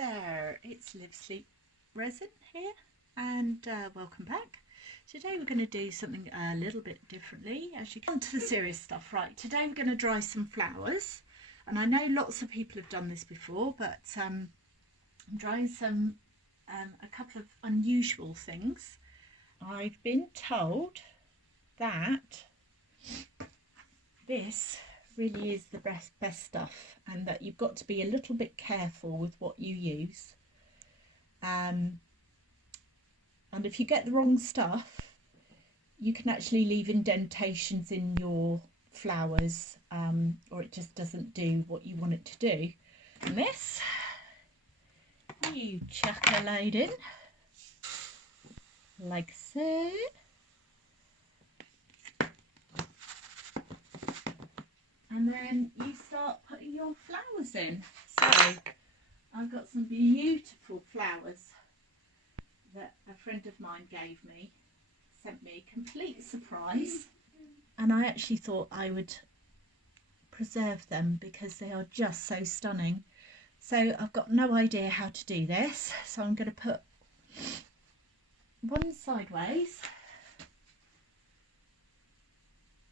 there, it's Live Sleep Resin here, and welcome back. Today we're going to do something a little bit differently. As you come to the serious stuff, right? Today we're going to dry some flowers, and I know lots of people have done this before, but I'm drying some a couple of unusual things. I've been told that this really is the best stuff, and that you've got to be a little bit careful with what you use, and if you get the wrong stuff you can actually leave indentations in your flowers, or it just doesn't do what you want it to do. And this you chuck a load in like so. And then you start putting your flowers in. So I've got some beautiful flowers that a friend of mine gave me, sent me a complete surprise. And I actually thought I would preserve them because they are just so stunning. So I've got no idea how to do this. So I'm going to put one sideways.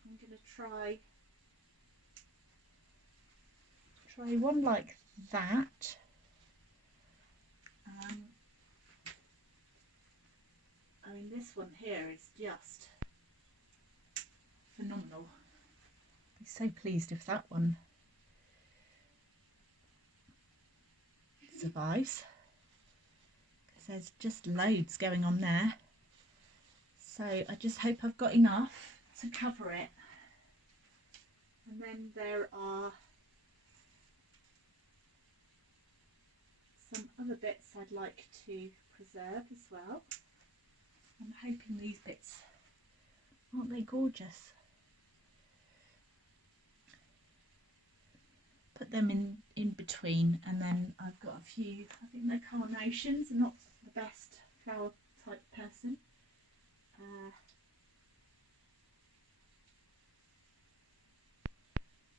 I'm going to try one like that. I mean, this one here is just phenomenal. I'd be so pleased if that one survives, because there's just loads going on there. So I just hope I've got enough to cover it. And then there are some other bits I'd like to preserve as well. I'm hoping these bits, aren't they gorgeous? Put them in between, and then I've got a few, I think they're carnations. I'm not the best flower type person.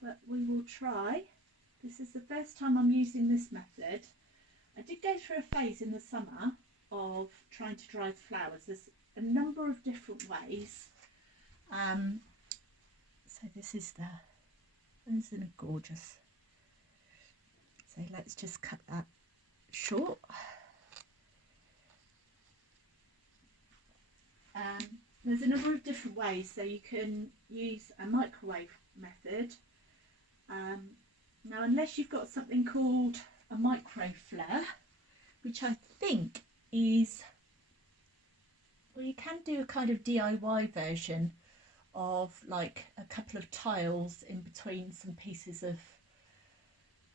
But we will try. This is the first time I'm using this method. I did go through a phase in the summer of trying to dry flowers. There's a number of different ways. So this is isn't it gorgeous? So let's just cut that short. There's a number of different ways. So you can use a microwave method. Now, unless you've got something called a micro flare, which I think is, well, you can do a kind of DIY version of like a couple of tiles in between some pieces of,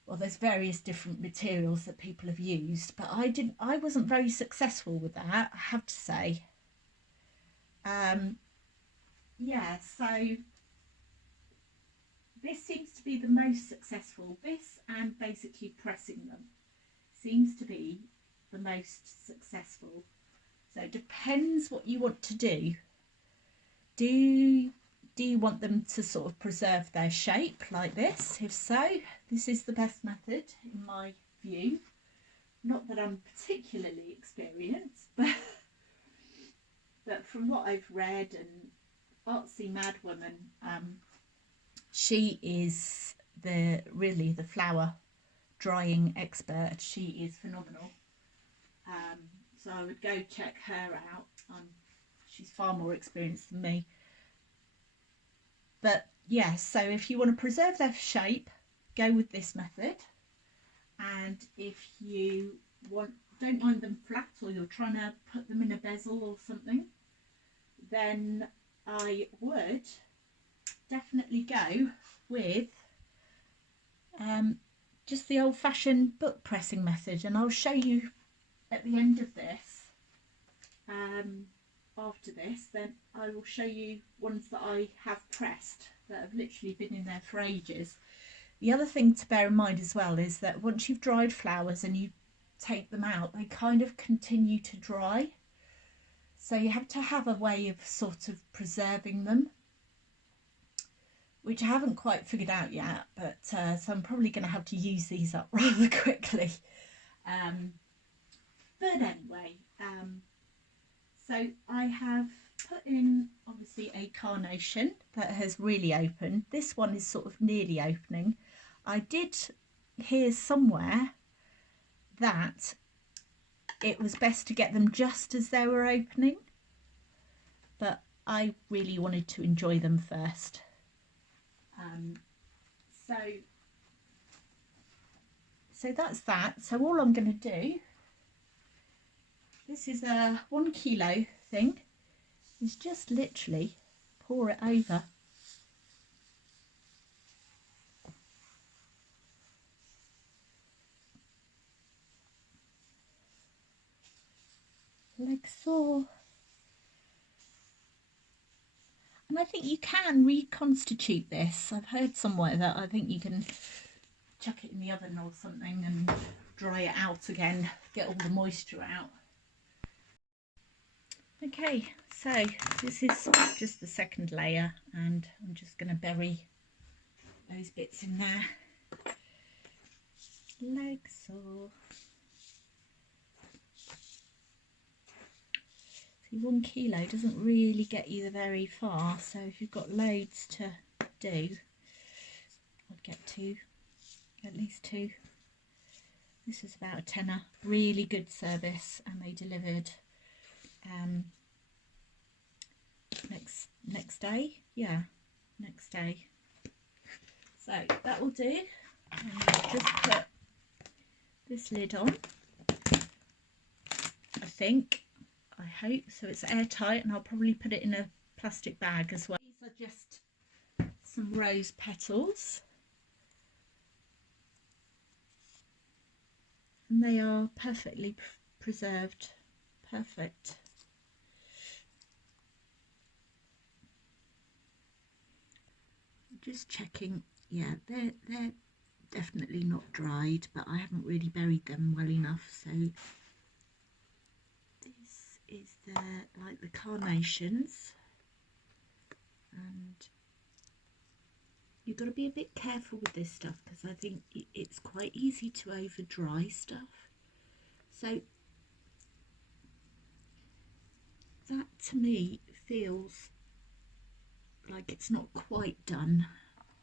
well, there's various different materials that people have used, but I wasn't very successful with that, I have to say. Yeah, so this seems to be the most successful. This and basically pressing them seems to be the most successful. So it depends what you want to do. Do you want them to sort of preserve their shape like this? If so, this is the best method in my view. Not that I'm particularly experienced, but from what I've read, and Artsy Mad Woman, she is really the flower drying expert. She is phenomenal. So I would go check her out. She's far more experienced than me. But yes, so if you want to preserve their shape, go with this method. And if you don't mind them flat, or you're trying to put them in a bezel or something, then I would definitely go with just the old-fashioned book pressing method, and I'll show you at the end of this. After this, then I will show you ones that I have pressed that have literally been in there for ages. The other thing to bear in mind as well is that once you've dried flowers and you take them out, they kind of continue to dry, so you have to have a way of sort of preserving them, which I haven't quite figured out yet, but so I'm probably going to have to use these up rather quickly. But anyway, so I have put in obviously a carnation that has really opened. This one is sort of nearly opening. I did hear somewhere that it was best to get them just as they were opening, but I really wanted to enjoy them first. So that's that. So all I'm going to do, this is a 1 kilo thing, is just literally pour it over. Like so. And I think you can reconstitute this. I've heard somewhere that I think you can chuck it in the oven or something and dry it out again, get all the moisture out. Okay, so this is just the second layer, and I'm just going to bury those bits in there like so. See, 1 kilo doesn't really get you very far, so if you've got loads to do, I'd get at least two. This is about a tenner, really good service, and they delivered next day. Yeah, next day. So that will do. And I'll just put this lid on, I think, I hope, so it's airtight, and I'll probably put it in a plastic bag as well. These are just some rose petals, and they are perfectly preserved. Perfect. Just checking, yeah, they're definitely not dried, but I haven't really buried them well enough. So this is like the carnations, and you've got to be a bit careful with this stuff because I think it's quite easy to over dry stuff. So that to me feels like it's not quite done,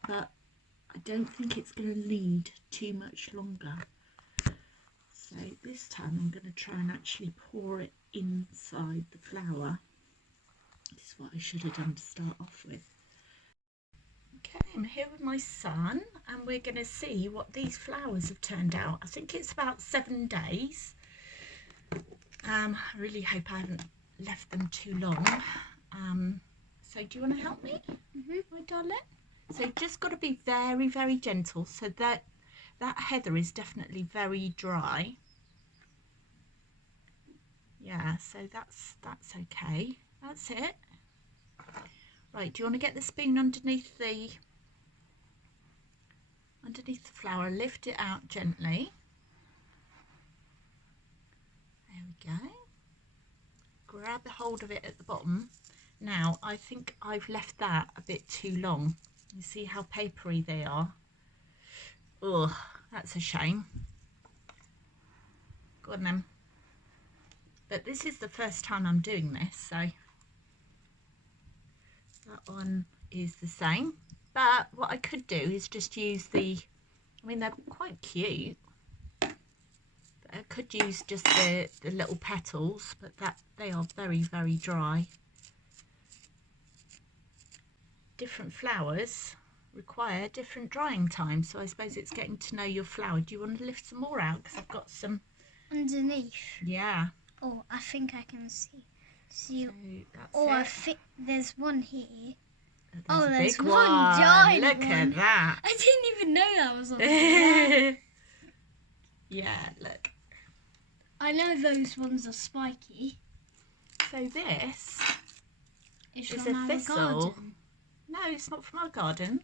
but I don't think it's going to need too much longer. So this time I'm going to try and actually pour it inside the flower. This is what I should have done to start off with. Okay, I'm here with my son, and we're going to see what these flowers have turned out. I think it's about 7 days. I really hope I haven't left them too long. So do you want to help me, my darling? So you've just got to be very, very gentle. So that heather is definitely very dry. Yeah, so that's okay. That's it. Right, do you want to get the spoon underneath the flower, lift it out gently. There we go. Grab a hold of it at the bottom. Now, I think I've left that a bit too long. You see how papery they are? Ugh, that's a shame. Go on then. But this is the first time I'm doing this, so that one is the same. But what I could do is just use I mean, they're quite cute. But I could use just the little petals, but they are very, very dry. Different flowers require different drying times, so I suppose it's getting to know your flower. Do you want to lift some more out? Because I've got some underneath. Yeah. Oh, I think I can see. So I think there's one here. There's one giant Look one. at that. I didn't even know that was on there. Yeah, look. I know those ones are spiky. So this is a from our thistle. garden. No, it's not from our garden.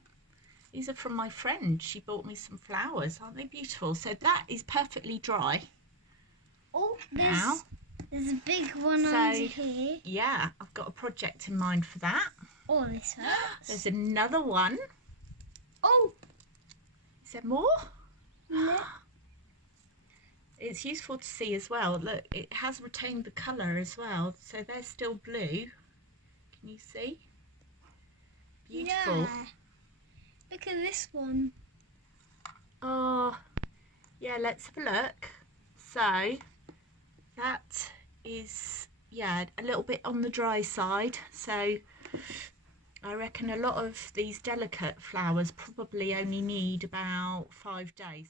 These are from my friend. She bought me some flowers. Aren't they beautiful? So that is perfectly dry. Oh, there's a big one under here. Yeah, I've got a project in mind for that. Oh, this hurts. There's another one. Oh! Is there more? No. it's useful to see as well. Look, it has retained the colour as well. So they're still blue. Can you see? Beautiful. Yeah. Look at this one. Oh, yeah, let's have a look. So that is, yeah, a little bit on the dry side. So I reckon a lot of these delicate flowers probably only need about 5 days.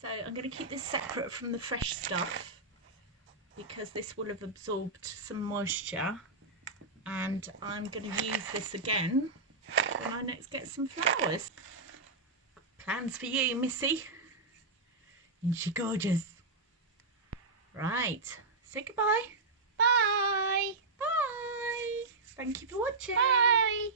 So I'm going to keep this separate from the fresh stuff because this will have absorbed some moisture, and I'm going to use this again when I next get some flowers. Plans for you, Missy. Isn't she gorgeous? Right, say goodbye. Bye. Bye. Thank you for watching. Bye.